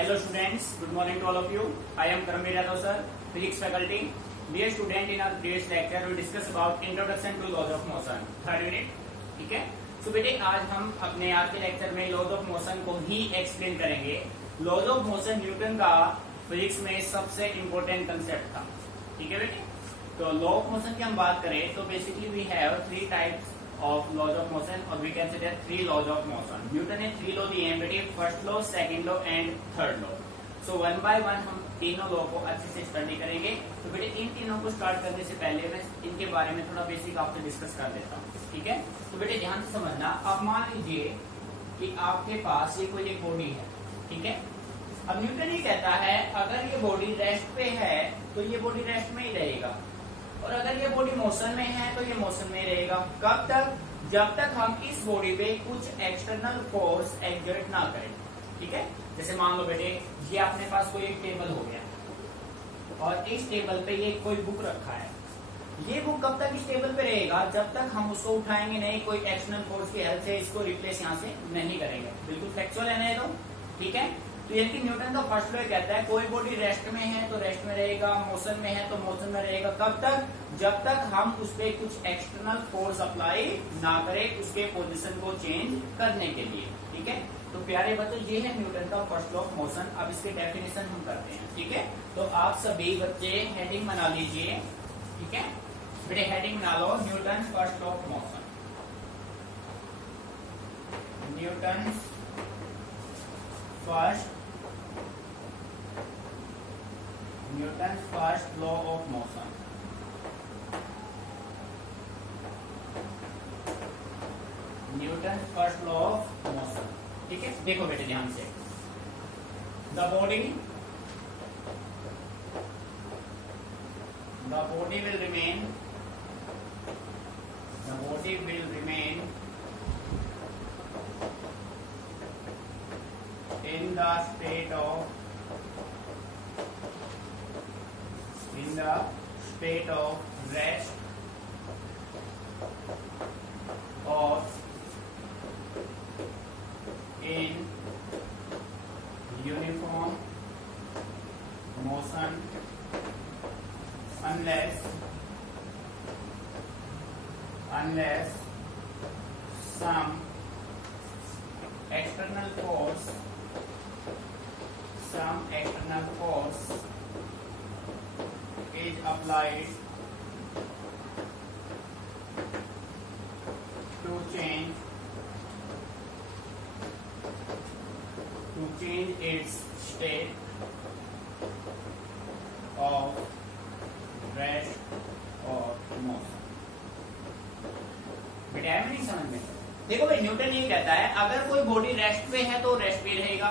Hello students, good morning to all of you. I am Karamveer Yadav sir, physics faculty. Dear student, in our previous lecture we discuss about introduction to laws of motion, third unit. ठीक है. So बेटे आज हम अपने आज के lecture में laws of motion को ही एक्सप्लेन करेंगे. लॉज ऑफ मोशन न्यूटन का फिजिक्स में सबसे इम्पोर्टेंट कंसेप्ट था. ठीक है बेटे. तो लॉ ऑफ मोशन की हम बात करें तो basically we have three types of laws of motion or we can say there are three laws of motion. Newton ने थ्री लॉ दिए हैं बेटे, first law, second law and third law. So one by one हम तीनों law को अच्छे से study करेंगे. तो बेटे इन तीनों को स्टार्ट करने से पहले मैं इनके बारे में थोड़ा बेसिक आपसे डिस्कस कर देता हूँ. ठीक है. तो बेटे ध्यान से समझना. अब मान लीजिए कि आपके पास ये कोई एक बॉडी है. ठीक है. अब न्यूटन ये कहता है अगर ये बॉडी रेस्ट पे है तो ये बॉडी रेस्ट में ही रहेगा, और अगर ये बॉडी मोशन में है तो ये मोशन में रहेगा. कब तक? जब तक हम इस बॉडी पे कुछ एक्सटर्नल फोर्स एक्सर्ट ना करें. ठीक है. जैसे मान लो बेटे ये अपने पास कोई एक टेबल हो गया और इस टेबल पे ये कोई बुक रखा है. ये बुक कब तक इस टेबल पे रहेगा? जब तक हम उसको उठाएंगे नहीं, कोई एक्सटर्नल फोर्स की हेल्प से इसको रिप्लेस यहाँ से नहीं करेंगे. बिल्कुल फैक्चुअल है ना ये तो. ठीक है. तो यानी कि न्यूटन का फर्स्ट लॉ कहता है कोई बॉडी रेस्ट में है तो रेस्ट में रहेगा, मोशन में है तो मोशन में रहेगा. कब तक? जब तक हम उस पर कुछ एक्सटर्नल फोर्स अप्लाई ना करें उसके पोजीशन को चेंज करने के लिए. ठीक है. तो प्यारे बच्चों ये है न्यूटन का फर्स्ट लॉ ऑफ मोशन. अब इसके डेफिनेशन हम करते हैं. ठीक है. तो आप सभी बच्चे हेडिंग बना लीजिए. ठीक है बेटे, हेडिंग बना लो Newton first law of motion. Newton first law of motion. Newton first law of motion. ठीक है. देखो बेटे ध्यान से. The body will remain in the state of rest or in uniform motion unless some external force is applied to change its state of rest or motion. बेटा है नहीं समझ में? देखो भाई न्यूटन ये कहता है अगर कोई बॉडी रेस्ट में है तो रेस्ट में रहेगा,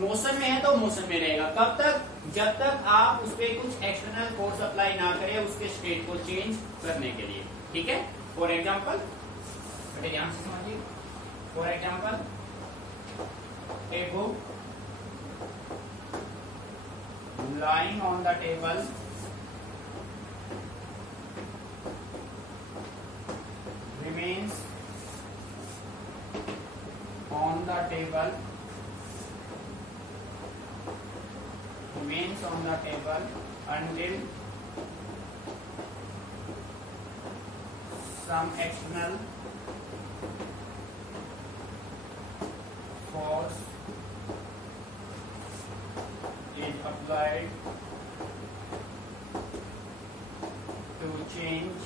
मोशन में है तो मोशन में रहेगा. कब तक? जब तक आप उस पर कुछ एक्सटर्नल फोर्स अप्लाई ना करें उसके स्टेट को चेंज करने के लिए. ठीक है. फॉर एग्जाम्पल बेटे ध्यान से समझिए. For example a book lying on the table remains on the table until some external force is applied to change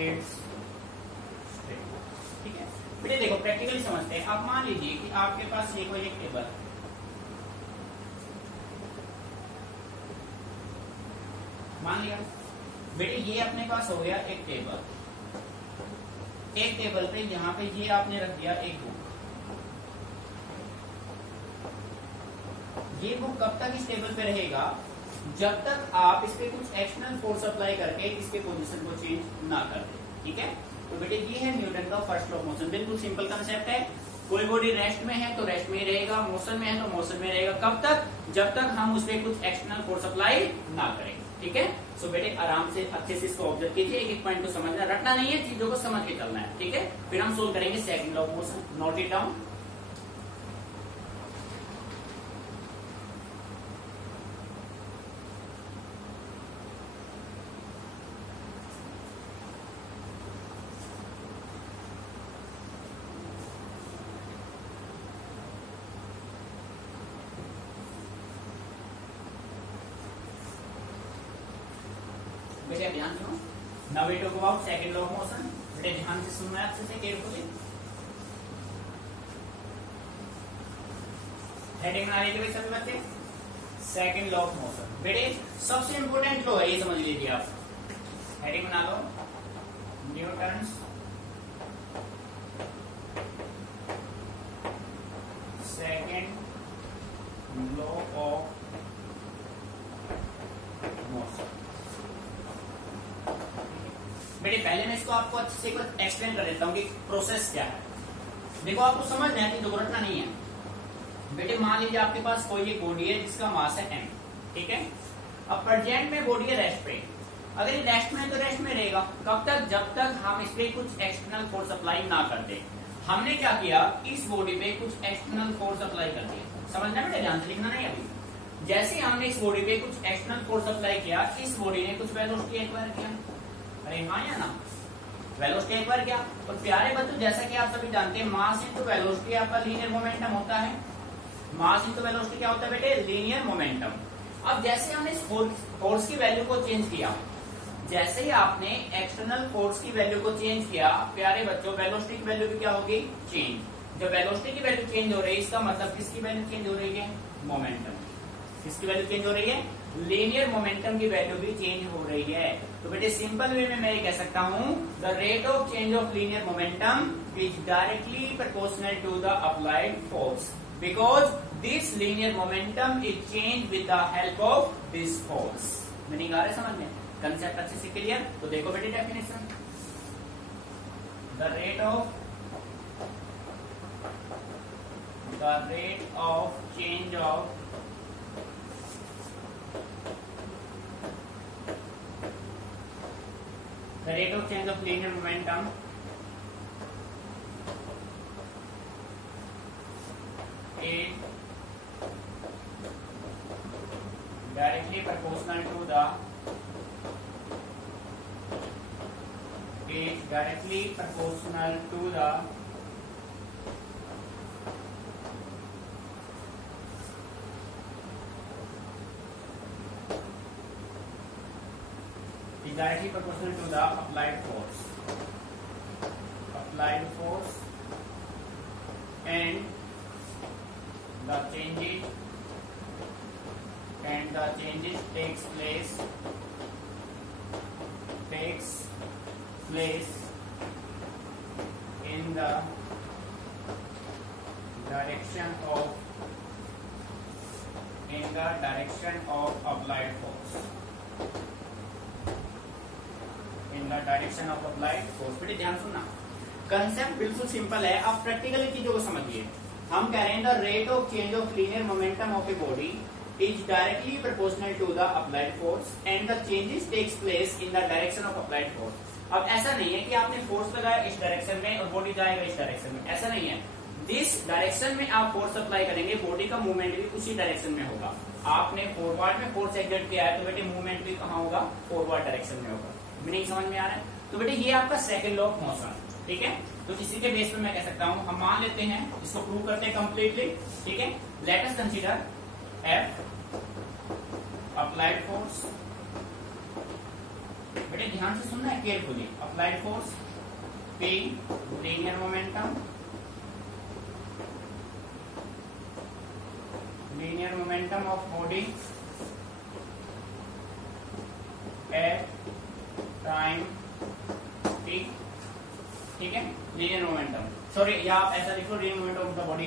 its state. ठीक है बेटे. देखो प्रैक्टिकली समझते हैं. अब मान लीजिए कि आपके पास ये कोई एक टेबल है. मान लिया बेटे ये अपने पास हो गया एक टेबल. एक टेबल पे यहाँ पे ये आपने रख दिया एक बुक. ये बुक कब तक इस टेबल पे रहेगा? जब तक आप इस पे कुछ एक्सटर्नल फोर्स अप्लाई करके इसके पोजीशन को चेंज ना कर दे. ठीक है. तो बेटे ये है न्यूटन का फर्स्ट लॉ ऑफ मोशन. बिल्कुल सिंपल कंसेप्ट है. कोई बॉडी रेस्ट में है तो रेस्ट में ही रहेगा, मोशन में है तो मोशन में रहेगा. कब तक? जब तक हम उस पर कुछ एक्सटर्नल फोर्स अप्लाई ना करें. ठीक है. सो बेटे आराम से अच्छे से इसको ऑब्जर्व कीजिए. एक एक पॉइंट को समझना, रटना नहीं है, चीजों को समझ के चलना है. ठीक है. फिर हम सोल्व करेंगे second law of motion. Note it down. है, ध्यान सुनो। Now we talk about second law of motion. बेटे ध्यान से सुनना है, अच्छे से केयरफुली। हेडिंग बना लीजिए सभी बच्चे, सेकंड लॉ ऑफ मोशन। बेटे सबसे इंपोर्टेंट लॉ है, ये समझ लीजिए आप। हेडिंग बना लो, Newton's second law of motion. बेटे पहले मैं इसको आपको अच्छे से कुछ एक्सप्लेन कर देता हूँ कि प्रोसेस क्या है। देखो आपको समझना है कि दुर्घटना नहीं है। बेटे मान लीजिए आपके पास कोई एक बॉडी है जिसका मास है m, ठीक है। अब प्रेजेंट में बॉडी है रेस्ट पे। अगर ये रेस्ट में है तो रेस्ट में रहेगा। कब तक? जब तक हम इस पे कुछ एक्सटर्नल फोर्स अप्लाई ना कर दे। हमने क्या किया, इस बॉडी पे कुछ एक्सटर्नल फोर्स अप्लाई कर दिया। समझना बेटे, ध्यान से लिखना नहीं अभी। जैसे हमने इस बॉडी पे कुछ एक्सटर्नल फोर्स अप्लाई किया, इस बॉडी ने कुछ वेलोसिटी एक्वायर किया। अरे हाँ या ना, वेलोसिटी एक्वायर किया। और प्यारे बच्चों जैसा कि आप सभी जानते हैं, मास इनटू वेलोसिटी आपका लीनियर मोमेंटम होता है। मास इनटू वेलोसिटी क्या होता है बेटे? Linear momentum. अब जैसे हमने इस फोर्स की वैल्यू को चेंज किया, जैसे ही आपने एक्सटर्नल फोर्स की वैल्यू को चेंज किया, प्यारे बच्चों वेलोसिटी की वैल्यू भी क्या होगी? चेंज। जब वेलोसिटी की वैल्यू चेंज हो रही है, इसका मतलब किसकी वैल्यू चेंज हो रही है? मोमेंटम। किसकी वैल्यू चेंज हो रही है? लीनियर मोमेंटम की वैल्यू भी चेंज हो रही है। तो बेटे सिंपल वे में मैं ये कह सकता हूं, the rate of change of linear momentum is directly proportional to the applied force, because this linear momentum is change with the help of this force. Meaning आ रहा है समझ में? कंसेप्ट अच्छे से क्लियर? तो देखो बेटे definition, the rate of change of the rate of change of linear momentum is directly proportional to the applied force and the changes takes place in the direction of applied force. बेटे ध्यान सुनना, concept बिल्कुल simple है। आप practically चीजों को समझिए। हम कह रहे हैं the rate of change of linear momentum of a body is directly proportional to the applied force and the changes takes place in the direction of applied force. अब ऐसा नहीं है कि आपने फोर्स लगाया इस डायरेक्शन में और बॉडी जाएगा इस डायरेक्शन में, ऐसा नहीं है। जिस डायरेक्शन में आप फोर्स अप्लाई करेंगे, बॉडी का मूवमेंट भी उसी डायरेक्शन में होगा। आपने फॉरवर्ड में फोर्स एक्सर्ट किया है तो बेटे मूवमेंट भी कहाँ होगा? फॉरवर्ड डायरेक्शन में होगा। मीनिंग समझ में आ रहा है? तो बेटे ये आपका सेकंड लॉ ऑफ मोशन, ठीक है। तो इसी के बेस पे मैं कह सकता हूं, हम मान लेते हैं, इसको प्रूव करते हैं कंप्लीटली, ठीक है। Let us consider F applied force. बेटे ध्यान से सुनना है carefully. Applied force, P linear momentum of body at time t, ठीक है। लीनियर मोमेंटम, सॉरी या आप ऐसा लिखो, linear momentum of the body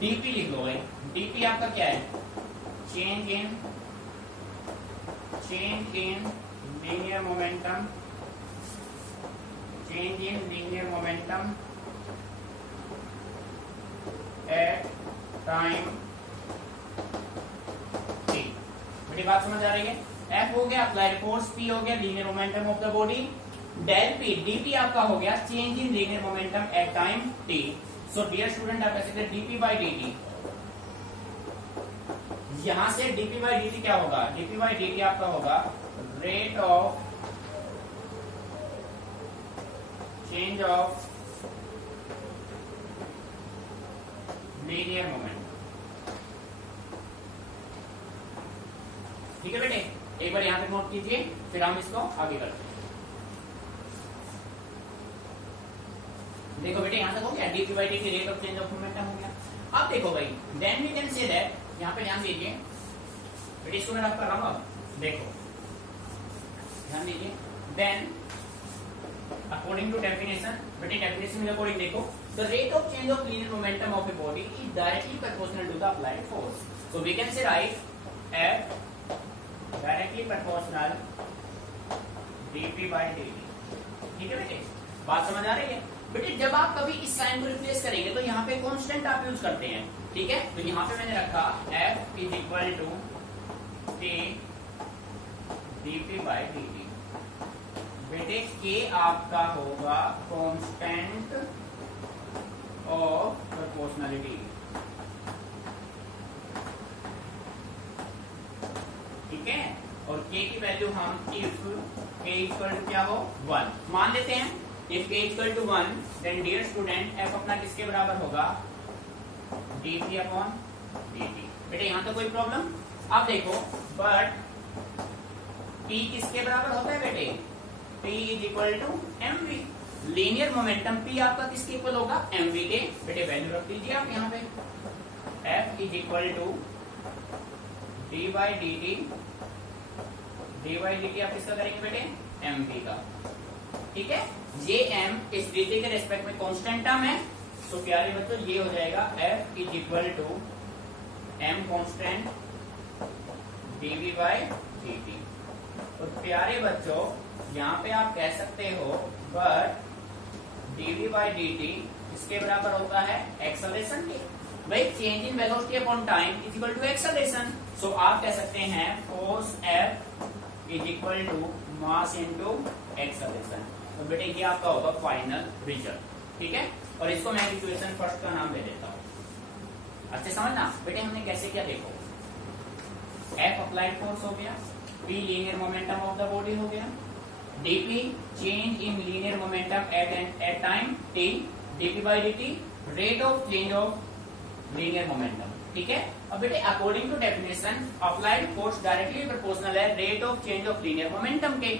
dp लिख लो भाई। dp आपका क्या है? Change in linear momentum at time t। बड़ी बात समझ आ रही है? F हो गया अप्लाइड फोर्स, P हो गया linear momentum of the body, del P dp आपका हो गया change in linear momentum at time t। So dear student, आप कह सकते हैं dp बाई dt। यहां से dp बाई dt क्या होगा? dp बाई dt आपका होगा rate of change of linear momentum, ठीक है बेटे। एक बार यहाँ पे नोट कीजिए, फिर हम इसको आगे करते हैं। देखो बेटे यहाँ तक हो गया, dp by dt rate of change of momentum हो गया। अब देखो भाई, then we can say that, यहाँ पे ध्यान दीजिए बेटे, इसको मैं रख कर रहा हूँ। अब देखो ध्यान दीजिए, देन अकॉर्डिंग टू डेफिनेशन, बेटे डेफिनेशन के अकॉर्डिंग देखो, the rate of change of linear momentum of a body is directly proportional to the applied force. So we can say write F directly proportional dp by dt। ठीक है बेटे, बात समझ आ रही है बेटे? जब आप कभी इस साइन को रिप्लेस करेंगे तो यहाँ पे कांस्टेंट आप यूज करते हैं, ठीक है? तो यहाँ पे मैंने रखा F is equal to T dp by dt। बेटे K आपका होगा कांस्टेंट ऑफ प्रोपोर्शनलिटी, ठीक है? और K की वैल्यू हम इफ K इक्वल टू क्या हो 1 मान लेते हैं। If K equal to 1 then dear student F अपना किसके बराबर होगा, dp अपॉन dt। बेटे यहाँ तो कोई प्रॉब्लम? अब देखो बट T किसके बराबर होता है बेटे, P is equal to mv। Linear momentum P आपका किसके इक्वल होगा, mv के। बेटे वैल्यू रख दीजिए आप यहाँ पे, F is equal to d by dt, d by dt आप किसका करेंगे बेटे, mv का, ठीक है? ये m इस dt के रेस्पेक्ट में कांस्टेंट टर्म है, तो प्यारे बच्चों ये हो जाएगा F is equal to m constant dv by dt। और प्यारे बच्चों यहाँ पे आप कह सकते हो बट dv by dt इसके बराबर होता है एक्सेलरेशन के। भाई change in velocity upon time is equal to acceleration. So आप कह सकते हैं force F is equal to mass into acceleration. तो बेटे ये आपका होगा फाइनल रिजल्ट, ठीक है? और इसको मैं इक्वेशन फर्स्ट का नाम दे देता हूँ। अच्छे समझना बेटे, हमने कैसे किया देखो, F अप्लाइड फोर्स हो गया, P linear momentum of the body हो गया, dp change in linear momentum at time t, dp by dt rate of change of linear momentum, ठीक है? अब बेटे according to definition applied force directly proportional है rate of change of linear momentum के।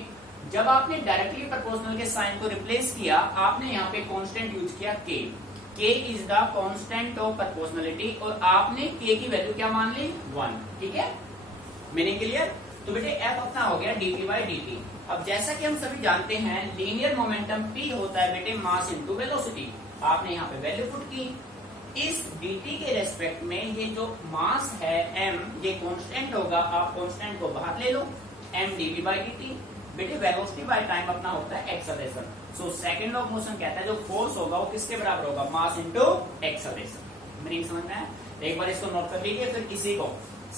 जब आपने डायरेक्टली प्रोपोर्शनल के sign को रिप्लेस किया, आपने यहाँ पे कांस्टेंट यूज किया K। K is the constant of proportionality और आपने K की वैल्यू क्या मान ली 1, ठीक है? Meaning clear? तो बेटे F अपना हो गया dp by dt। अब जैसा कि हम सभी जानते हैं लीनियर मोमेंटम P होता है बेटे मास इनटू वेलोसिटी। आपने यहाँ पे वैल्यू पुट की, इस dt के रेस्पेक्ट में ये जो मास है m ये कांस्टेंट होगा, आप कांस्टेंट को बाहर ले लो, m dp by dt। बेटे वेलोसिटी बाय टाइम अपना होता है acceleration. So second law of motion कहता है जो फोर्स होगा वो किसके बराबर होगा, मास इनटू एक्सेलरेशन। मीनिंग समझ में है? एक बार इसको नोट कर लीजिए, फिर इसी को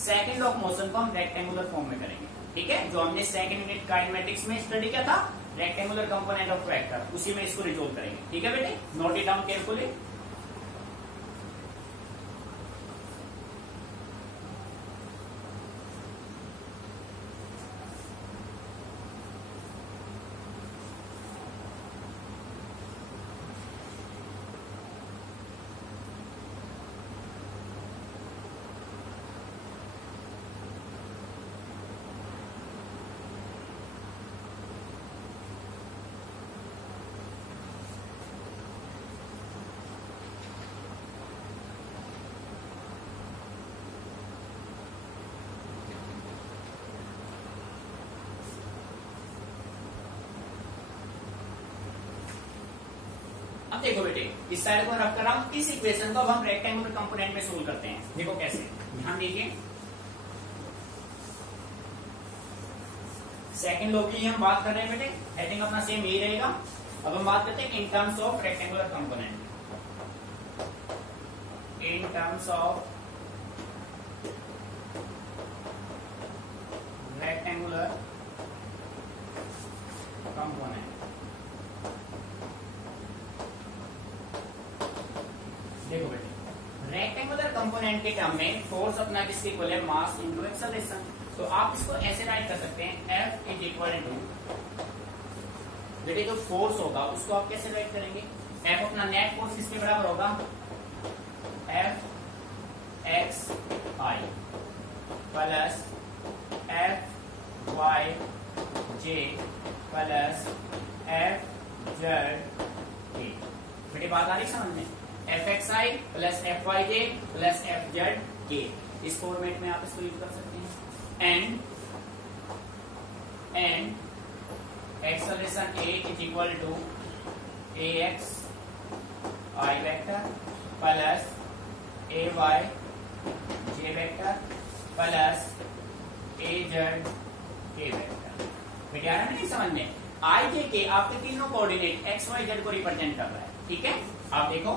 सेकंड लॉ ऑफ मोशन को हम रेक्टेंगुलर फॉर्म में करेंगे, ठीक है? जो हमने सेकंड यूनिट काइनेमेटिक्स में स्टडी किया था, रेक्टेंगुलर कंपोनेंट ऑफ वेक्टर, उसी में इसको रिजोल्व करेंगे, ठीक है बेटे? Note it down carefully. अब देखो बेटे इस साइड को रख कर हम इस इक्वेशन को अब हम रेक्टेंगुलर कंपोनेंट में सोल्व करते हैं। देखो कैसे, ध्यान दीजिए। सेकंड लॉ की हम बात कर रहे हैं बेटे, हेडिंग अपना सेम यही रहेगा। अब हम बात करते हैं in terms of rectangular component. In terms of rectangular component. देखो बेटे रेक्टेंगुलर कंपोनेंट के टर्म में फोर्स अपना किसके इक्वल है, मास इनटू एक्सेलरेशन। तो आप इसको ऐसे राइट कर सकते हैं, F इज इक्वल टू, बेटे जो फोर्स होगा उसको आप कैसे राइट करेंगे, F अपना नेट फोर्स किसके बराबर होगा, F x I plus F y j plus F z k. बेटे बात आ रही समझ में? F x i plus F y j plus F z k, इस फॉर्मेट में आप इसको यूज कर सकते हैं। And acceleration a is equal to a x i vector plus a y j vector plus a z k vector. बेटे आ रहा है नहीं समझ में? आई जे के आपके तीनों कोऑर्डिनेट एक्स वाई जेड को रिप्रेजेंट कर रहा है, ठीक है? आप देखो,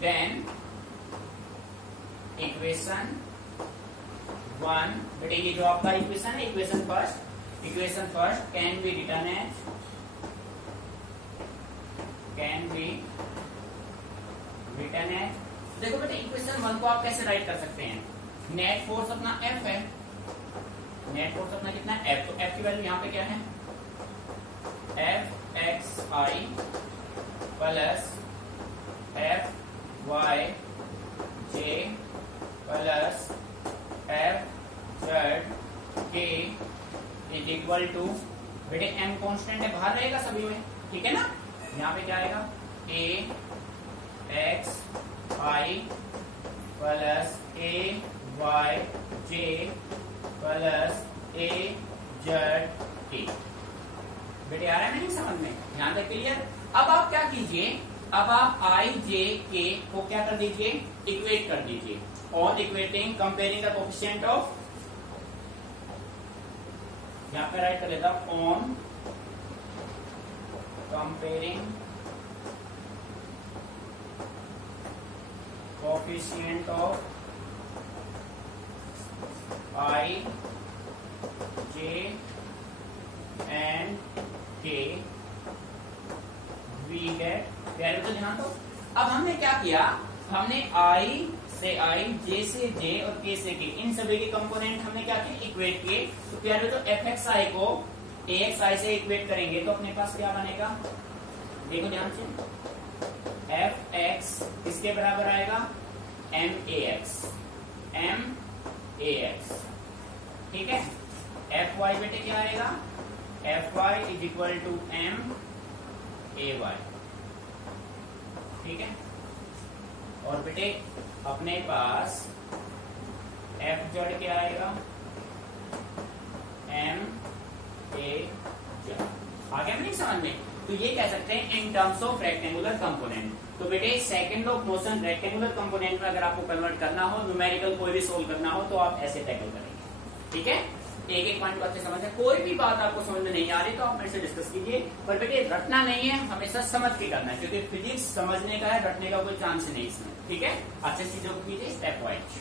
देन इक्वेशन 1, बेटे ये जो आपका इक्वेशन है, equation first can be written as, देखो बेटे इक्वेशन 1 को आप कैसे राइट कर सकते हैं? नेट फोर्स अपना F है, नेट फोर्स अपना कितना है? F, तो F की वैल्यू यहाँ पे क्या है? F x i plus F y j plus F z के इज इक्वल टू, बेटे एम कांस्टेंट है, बाहर रहेगा सभी में, ठीक है ना? यहाँ पे क्या आएगा? ए x i plus a y j plus a z k. बेटे आ रहा है नहीं समझ में? यहां तक क्लियर? अब आप क्या कीजिए, अब आप आई जे के को क्या कर दीजिए? इक्वेट कर दीजिए। On equating comparing the coefficient of, यहां पे राइट कर लेता हूं, on comparing coefficient of I J and के वी गेट, प्यारे तो ध्यान दो। अब हमने क्या किया? हमने आई से आई, जे से जे और के से के, इन सभी के कंपोनेंट हमने क्या किए? इक्वेट किए। तो प्यारे तो एफ एक्स आई को ए एक्स आई से इक्वेट करेंगे तो अपने पास क्या बनेगा? देखो ध्यान से, एफ एक्स किसके बराबर आएगा? M a x, m a x, ठीक है? एफ वाई बेटे क्या आएगा? F y is equal to m a y, ठीक है? और बेटे अपने पास एफ जेड क्या आएगा? M a z. आगे हम नहीं समझ में? तो ये कह सकते हैं in terms of rectangular component. तो बेटे second of motion rectangular component में अगर आपको कन्वर्ट करना हो, न्यूमेरिकल कोई भी सोल्व करना हो, तो आप ऐसे टैकल करेंगे, ठीक है? एक एक पॉइंट को अच्छे समझ है। कोई भी बात आपको समझ में नहीं आ रही तो आप मेरे से डिस्कस कीजिए, पर बेटे रटना नहीं है, हमेशा समझ के करना है, क्योंकि फिजिक्स समझने का है, रटने का कोई चांस नहीं इसमें, ठीक है? अच्छे चीजों को कीजिए स्टेप वाइज।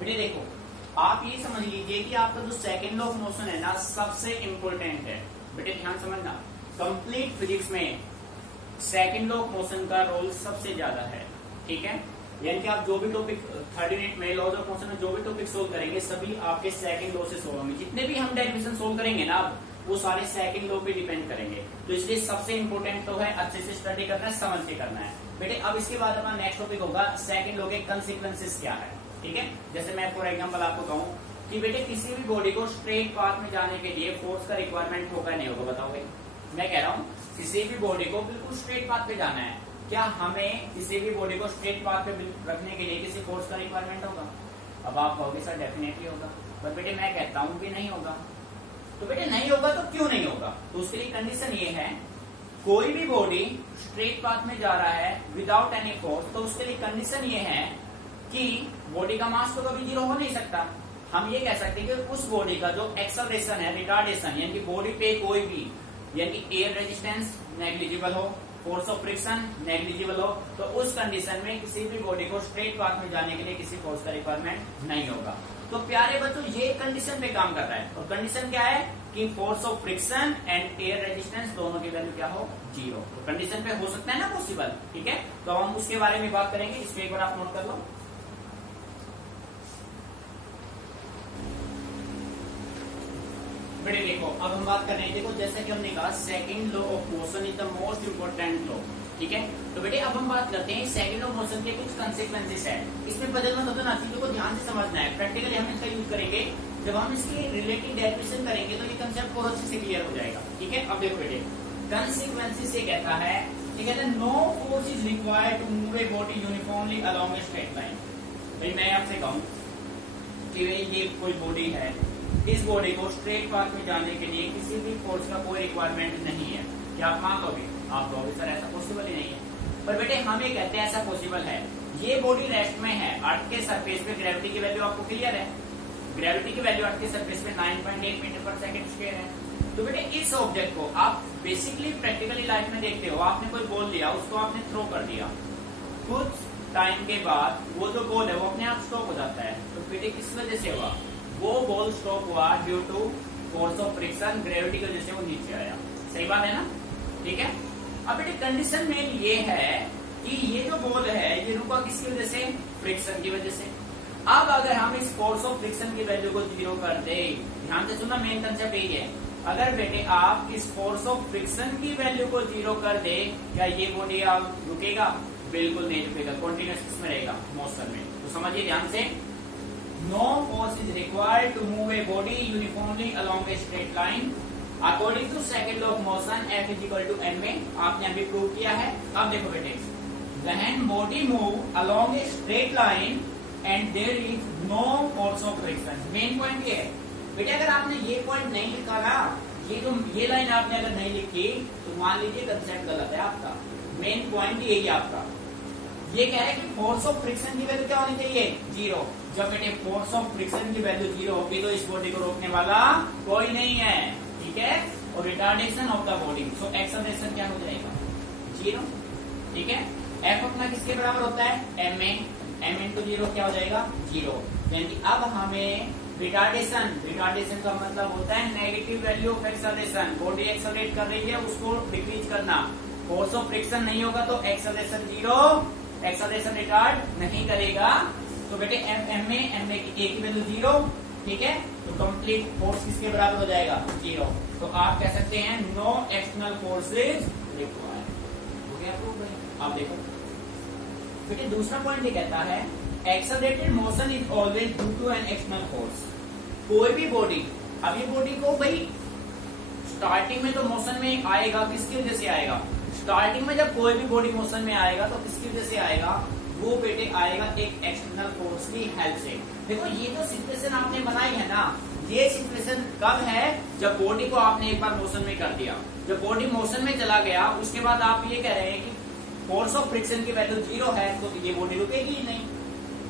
बेटे देखो, आप ये समझ लीजिए कि आपका जो सेकंड लॉ ऑफ मोशन है ना, सबसे इंपॉर्टेंट है। बेटे ध्यान समझना, कंप्लीट फिजिक्स में सेकंड लॉ ऑफ मोशन का रोल सबसे ज्यादा है, ठीक है? यानी कि आप जो भी टॉपिक 30 मिनट में लॉज ऑफ मोशन में जो भी टॉपिक सोल्व करेंगे, सभी आपके सेकंड लॉ से सोल्व होंगे। जितने भी हम डेरिवेशन सोल्व करेंगे ना, वो सारे सेकंड लॉ पे डिपेंड करेंगे। तो इसलिए सबसे इंपॉर्टेंट तो है अच्छे से स्टडी करना है, समझ के करना है। बेटे अब इसके बाद अपना नेक्स्ट टॉपिक होगा सेकंड लॉ के कंसिक्वेंसेस क्या है, ठीक है? जैसे मैं फॉर एग्जांपल आपको कहूँ कि बेटे किसी भी बॉडी को स्ट्रेट पाथ में जाने के लिए फोर्स का रिक्वायरमेंट होगा नहीं होगा, बताओगे? मैं कह रहा हूँ किसी भी बॉडी को बिल्कुल स्ट्रेट पाथ पे जाना है, क्या हमें किसी भी बॉडी को स्ट्रेट पाथ पे रखने के लिए किसी फोर्स का रिक्वायरमेंट होगा? अब आप कहोगे सर डेफिनेटली होगा, पर बेटे मैं कहता हूँ कि नहीं होगा। तो बेटे नहीं होगा तो क्यों नहीं होगा? तो उसके लिए कंडीशन ये है, कोई भी बॉडी स्ट्रेट पाथ में जा रहा है विदाउट एनी फोर्स, तो उसके लिए कंडीशन ये है कि बॉडी का मास तो कभी जीरो हो नहीं सकता। हम ये कह सकते हैं कि उस बॉडी का जो एक्सेलरेशन है, रिटार्डेशन, यानी कि बॉडी पे कोई भी, यानी एयर रेजिस्टेंस नेग्लिजिबल हो, फोर्स ऑफ फ्रिक्शन नेग्लिजिबल हो, तो उस कंडीशन में किसी भी बॉडी को स्ट्रेट पाथ में जाने के लिए किसी फोर्स का रिक्वायरमेंट नहीं होगा। तो प्यारे बच्चों, ये कंडीशन पे काम कर रहा है, और कंडीशन क्या है कि force of friction and air resistance दोनों की वैल्यू क्या हो, जीरो। तो कंडीशन पे हो सकता है ना पॉसिबल, ठीक है। तो हम उसके बारे में बात करेंगे, इसको एक बार आप नोट कर लो। बेटे देखो, अब हम बात कर रहे हैं, देखो जैसा कि हमने कहा second law of motion is the most important law, ठीक है। तो बेटे अब हम बात करते हैं सेकंड लॉ ऑफ मोशन के कुछ कंसेक्वेंसेस है। इसमें बदलना बदलना चीजों को ध्यान से समझना है, प्रैक्टिकली हम इसका यूज करेंगे। जब हम इसकी रिलेटिव डेरिवेशन करेंगे तो ये कंसेप्ट बहुत अच्छे से क्लियर हो जाएगा, ठीक है। अब देखो बेटे, कंसेक्वेंसेस से कहता है, ठीक है, no force is required to move a body uniformly along a straight line. भाई मैं आपसे कहूं कि ये कोई बॉडी है, इस बॉडी को स्ट्रेट पाथ में जाने के लिए किसी भी फोर्स का कोई रिक्वायरमेंट नहीं है। क्या आप मान लोगे? आप लोगे सर ऐसा पॉसिबल ही नहीं है। पर बेटे हम ये कहते हैं ऐसा पॉसिबल है। ये बॉडी रेस्ट में है, अर्थ के सरफेस पे ग्रेविटी की वैल्यू आपको क्लियर है, ग्रेविटी की वैल्यू अर्थ के सरफेस पे 9.8 मीटर पर सेकंड स्क्वायर है। तो बेटे इस ऑब्जेक्ट को आप बेसिकली प्रैक्टिकली लाइफ में देखते हो, आपने कोई बॉल लिया, उसको आपने थ्रो कर दिया, कुछ टाइम के बाद वो जो बॉल है वो अपने आप स्टॉप हो जाता है। तो बेटे किस वजह से हुआ? वो बॉल स्टॉप हुआ due to force of friction, gravity की वजह से वो नीचे आया। सही बात है ना, ठीक है। अब बेटे कंडीशन में ये है कि ये जो बॉल है ये रुका किसकी वजह से? फ्रिक्शन की वजह से। अब अगर हम इस फोर्स ऑफ फ्रिक्शन की वैल्यू को जीरो कर दे, ध्यान से सुनना, मेन कंसेप्ट यही है, अगर बेटे आप इस फोर्स ऑफ फ्रिक्शन की वैल्यू को जीरो कर दे, क्या ये बॉडी रुकेगा? बिल्कुल नहीं रुकेगा, कॉन्टिन्यूस में रहेगा, मोशन में। तो समझिए ध्यान से, no force is required to move a body uniformly along a straight line according to second law of motion F is equal to ma। आपने अभी प्रूव किया है। अब देखो बेटे, when body move along a straight line and there is no force of friction, main point ये है बेटे। अगर आपने ये पॉइंट नहीं लिखा ना, ये लाइन आपने अगर नहीं लिखी तो मान लीजिए कंसेप्ट गलत है आपका। मेन पॉइंट यही है आपका, ये कह रहा है कि फोर्स ऑफ फ्रिक्शन की वैल्यू क्या होनी चाहिए? जीरो। जब बेटे फोर्स ऑफ फ्रिक्शन की वैल्यू जीरो होगी तो इस बॉडी को रोकने वाला कोई नहीं है, ठीक है। और retardation of the body, so acceleration क्या हो जाएगा? जीरो, ठीक है। एफ अपना किसके बराबर होता है? M a, m into zero क्या हो जाएगा? जीरो। यानी अब हमें रिटार्डेशन का मतलब होता है negative value of acceleration. Body accelerate कर रही है, उसको डिक्रीज करना। फोर्स ऑफ फ्रिक्शन नहीं होगा तो एक्सेलरेशन जीरो, एक्सेलरेशन रिटार्ड नहीं करेगा। तो बेटे एम ए की ए की वैल्यू जीरो, ठीक है। तो कंप्लीट फोर्स किसके बराबर हो जाएगा? जीरो। तो आप कह सकते हैं नो एक्सटर्नल फोर्सेज रिक्वायर्ड। हो गया प्रूफ? आप देखो बेटे, दूसरा पॉइंट ये कहता है accelerated motion is always due to an external force. कोई भी बॉडी, अब ये बॉडी को भाई स्टार्टिंग में तो मोशन में आएगा, किसकी वजह से आएगा? स्टार्टिंग में जब कोई भी बॉडी मोशन में आएगा तो किसकी वजह से आएगा? वो बेटे आएगा एक एक्सटर्नल फोर्स की हेल्प से। देखो ये जो सिचुएशन आपने बनाई है ना, ये सिचुएशन कब है? जब बॉडी को आपने एक बार मोशन में कर दिया। जब बॉडी मोशन में चला गया उसके बाद आप ये कह रहे हैं कि फोर्स ऑफ फ्रिक्शन की वैल्यू जीरो है, तो ये बॉडी रुकेगी ही नहीं।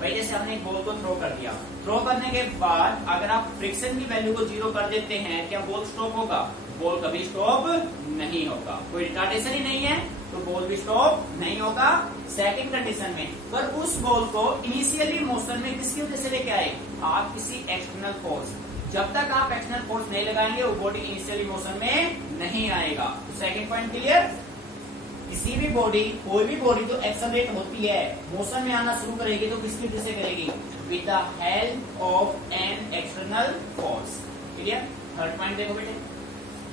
भाई जैसे हमने एक बॉल को थ्रो कर दिया, थ्रो करने के बाद अगर आप फ्रिक्शन की वैल्यू को जीरो कर देते हैं, क्या बॉल स्टॉप होगा? बॉल कभी स्टॉप नहीं होगा, कोई रिटार्डेशन ही नहीं है तो बॉल भी स्टॉप नहीं होगा। सेकंड कंडीशन में, पर उस बॉल को इनिशियली मोशन में किसकी वजह से लेके आए? आप किसी एक्सटर्नल फोर्स। जब तक आप एक्सटर्नल फोर्स नहीं लगाएंगे वो बॉडी इनिशियली मोशन में नहीं आएगा। तो सेकंड पॉइंट क्लियर। किसी भी बॉडी, कोई भी बॉडी जो एक्सेलरेट होती है, मोशन में आना शुरू करेगी तो किसकी वजह से करेगी? With the help of an external force. Clear. Third point देखो बेटे,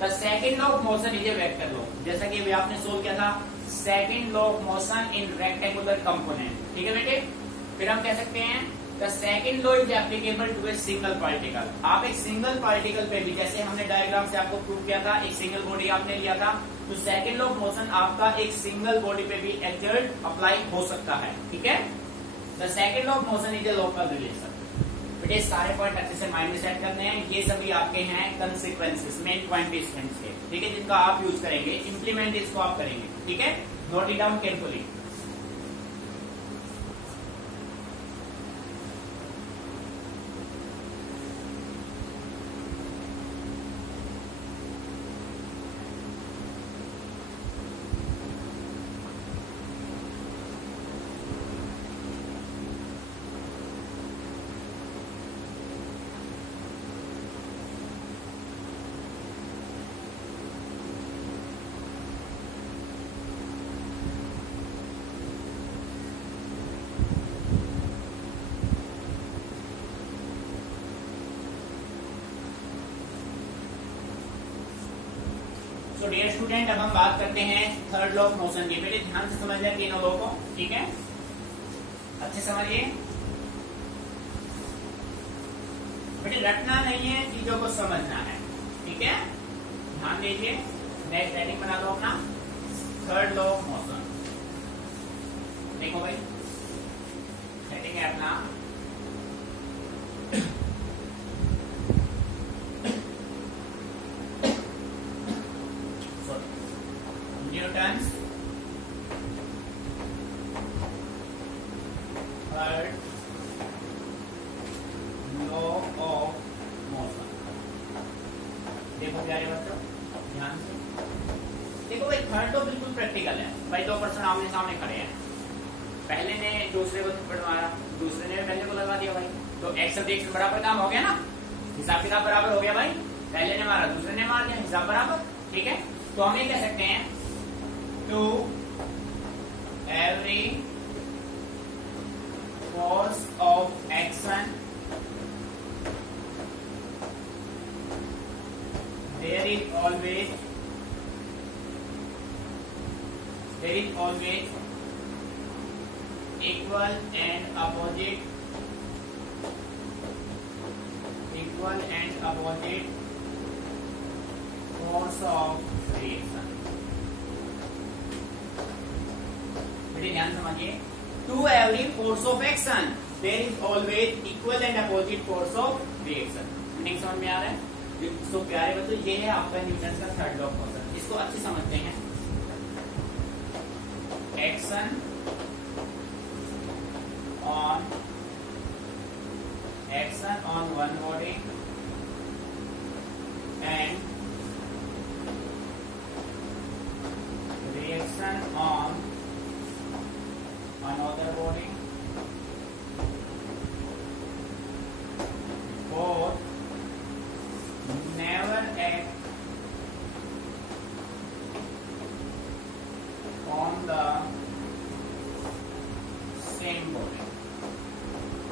the second law of motion is a vector law. जैसा कि अभी आपने सोल्व किया था, second law of motion in rectangular component, ठीक है बेटे। फिर हम कह सकते हैं the second law is applicable to a single particle. आप एक सिंगल पार्टिकल पे भी, जैसे हमने डायग्राम से आपको प्रूव किया था, एक सिंगल बॉडी आपने लिया था, तो सेकंड लॉ ऑफ मोशन आपका एक सिंगल बॉडी पे भी एक्सर्ट अप्लाई हो सकता है, ठीक है। The second law of motion is A local relation. बेटे सारे पॉइंट अच्छे से माइंड में सेट करने हैं। ये सभी आपके हैं कंसिक्वेंसेस, मेन पॉइंट स्टूडेंट्स के, ठीक है, जिनका आप यूज करेंगे, इंप्लीमेंट इसको आप करेंगे, ठीक है। Note it down carefully. तो डियर स्टूडेंट, अब हम बात करते हैं थर्ड लॉ ऑफ मोशन की। बेटे ध्यान से समझ लें तीनों लॉ को, ठीक है, अच्छे समझिए। बेटे रटना नहीं है, चीजों को समझना है, ठीक है, ध्यान दीजिए। नेक्स्ट हेडिंग बना दो अपना, थर्ड लॉ ऑफ मोशन। देखो भाई, हेडिंग है अपना Newton's third law of motion. देखो प्यारे बच्चों, ध्यान से देखो भाई, थर्ड लॉ बिल्कुल प्रैक्टिकल है भाई। दो पर्सन आमने सामने खड़े हैं, पहले ने दूसरे को थप्पड़ मारा, दूसरे ने पहले को लगा दिया भाई, तो एक्स अब एक्स बराबर काम हो गया ना, हिसाब किताब बराबर हो गया भाई। पहले ने मारा, दूसरे ने मार दिया, हिसाब बराबर, ठीक है। तो हम ये कह सकते हैं to every force of action there is always equal and opposite force of reaction। ध्यान समझिए, to every force of action there is always equal and opposite force of reaction. Meaning समझ में आ रहा है? तो प्यारे बच्चों, ये है आपका न्यूटन का थर्ड लॉ ऑफ मोशन। इसको अच्छे समझते हैं। Action on one body and reaction on another body or never act on the same body।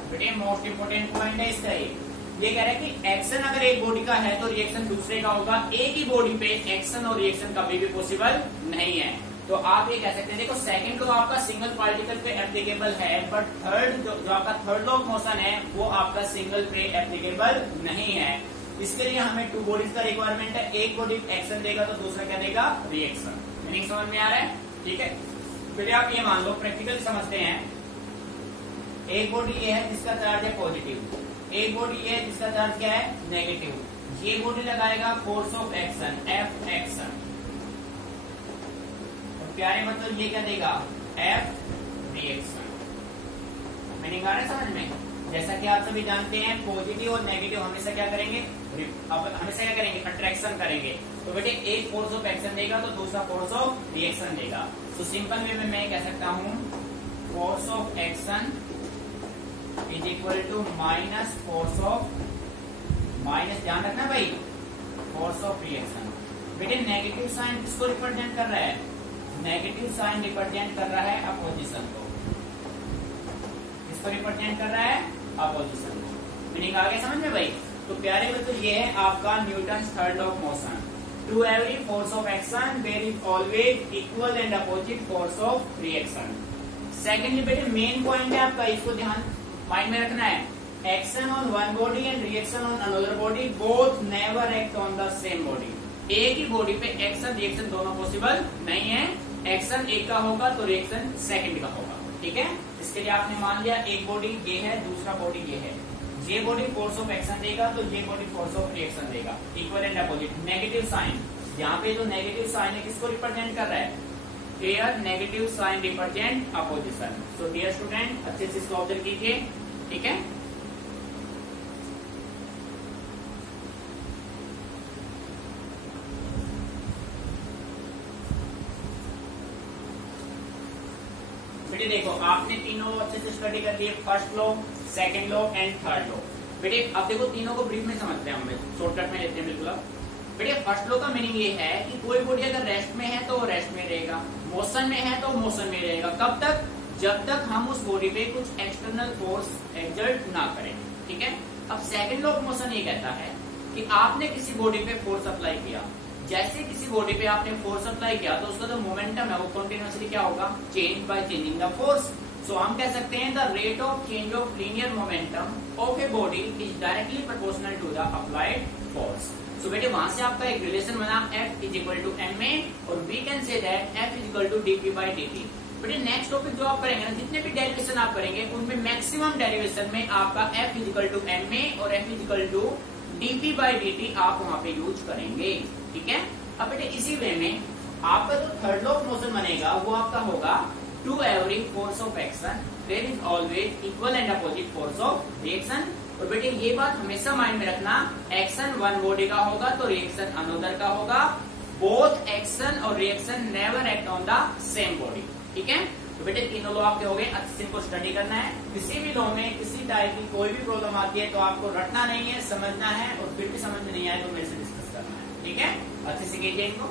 बेटे मोस्ट इंपोर्टेंट पॉइंट है इसका, ये कह रहा है कि एक्शन अगर एक बॉडी का है तो रिएक्शन दूसरे का होगा। एक ही बॉडी पे एक्शन और रिएक्शन कभी भी पॉसिबल नहीं है। तो आप ये कह सकते हैं, देखो सेकंड लॉ आपका सिंगल पार्टिकल पे एप्लीकेबल है, बट थर्ड जो आपका थर्ड लॉ ऑफ मोशन है वो आपका सिंगल पे एप्लीकेबल नहीं है। इसके लिए हमें टू बॉडीज का रिक्वायरमेंट है। एक बॉडी एक्शन देगा तो दूसरा क्या देगा, रिएक्शन। मीनिंग समझ में आ रहा है? ठीक है, फिर आप ये मान लो, प्रैक्टिकल समझते हैं। एक बॉडी ये है जिसका चार्ज है पॉजिटिव, एक बॉडी ये है जिसका चार्ज क्या है, नेगेटिव। ये बॉडी लगाएगा force of action, F action. प्यारे मतलब ये क्या देगा, एफ रिएक्शन। मीनिंग आ रहा है समझ में? जैसा कि आप सभी जानते हैं, पॉजिटिव और नेगेटिव हमेशा क्या करेंगे, हमेशा क्या करेंगे, अट्रैक्शन करेंगे। तो बेटे एक फोर्स ऑफ एक्शन देगा तो दूसरा फोर्स ऑफ रिएक्शन देगा। तो सिंपल वे में मैं कह सकता हूं, force of action is equal to minus force of, minus ध्यान रखना भाई, फोर्स ऑफ रिएक्शन। बेटे नेगेटिव साइन किसको रिप्रेजेंट कर रहा है, नेगेटिव साइन रिप्रेजेंट कर रहा है अपोजिशन को। किसको रिप्रेजेंट कर रहा है, अपोजिशन को। मीनिंग आ गया समझ में भाई? तो प्यारे बच्चों, ये है आपका Newton's third law of motion. To every force of action there is always equal and opposite force of reaction. Secondly बेटे मेन पॉइंट है आपका, इसको ध्यान माइंड में रखना है। Action on one body and reaction on another body both never act on the same body. एक ही बॉडी पे एक्शन रिएक्शन दोनों पॉसिबल नहीं है। एक्शन एक का होगा तो रिएक्शन सेकंड का होगा, ठीक है। इसके लिए आपने मान लिया एक बॉडी ये है, दूसरा बॉडी ये है। J body force of action देगा तो J body force of reaction देगा। Equal and opposite. Negative sign, यहाँ पे जो नेगेटिव साइन है किसको रिप्रेजेंट कर रहा है? Here negative sign represent opposition. So dear student अच्छे से इसको ऑब्जर्व कीजिए, ठीक है। बेटे देखो आपने तीनों अच्छे से स्टडी कर लिए, first law, second law and third law. बेटे अब देखो तीनों को ब्रीफ में समझते हैं, हम शॉर्टकट में लेते हैं बिल्कुल। बेटे फर्स्ट लॉ का मीनिंग ये है कि कोई बॉडी अगर रेस्ट में है तो वो रेस्ट में रहेगा, मोशन में है तो मोशन में रहेगा। कब तक? जब तक हम उस बॉडी पे कुछ एक्सटर्नल फोर्स एक्सर्ट ना करें, ठीक है। अब सेकंड लॉ ऑफ मोशन ये कहता है कि आपने किसी बॉडी पे फोर्स अप्लाई किया, जैसे किसी बॉडी पे आपने फोर्स अप्लाई किया तो उसका जो मोमेंटम है वो कंटिन्यूअसली क्या होगा? Change by changing the force. So हम कह सकते हैं the rate of change of linear momentum of a body is directly proportional to the applied force. So बेटे वहां से आपका एक रिलेशन बना F is equal to ma और we can say that F is equal to dp by dt। बेटे next topic जो आप करेंगे ना, जितने भी डेरिवेशन आप करेंगे उनमें मैक्सिमम डेरिवेशन में आपका F is equal to ma और F is equal to dp by dt आप वहां पे यूज करेंगे, ठीक है। अब बेटे इसी वे में आपका जो थर्ड लॉ ऑफ मोशन बनेगा वो आपका होगा to every force of action there is always equal and opposite force of reaction. और बेटे ये बात हमेशा माइंड में रखना, एक्शन वन बॉडी का होगा तो रिएक्शन अनदर का होगा। बोथ एक्शन और reaction never act on the same body, ठीक है। तो बेटे तीनों लॉ आपके हो गए, अच्छे से इनको स्टडी करना है। किसी भी लॉ में किसी टाइप की कोई भी प्रॉब्लम आती है तो आपको रटना नहीं है, समझना है, और फिर भी समझ में नहीं आए तो मेरे से डिस्कस करना है, ठीक है। अच्छे से कीजिए इनको।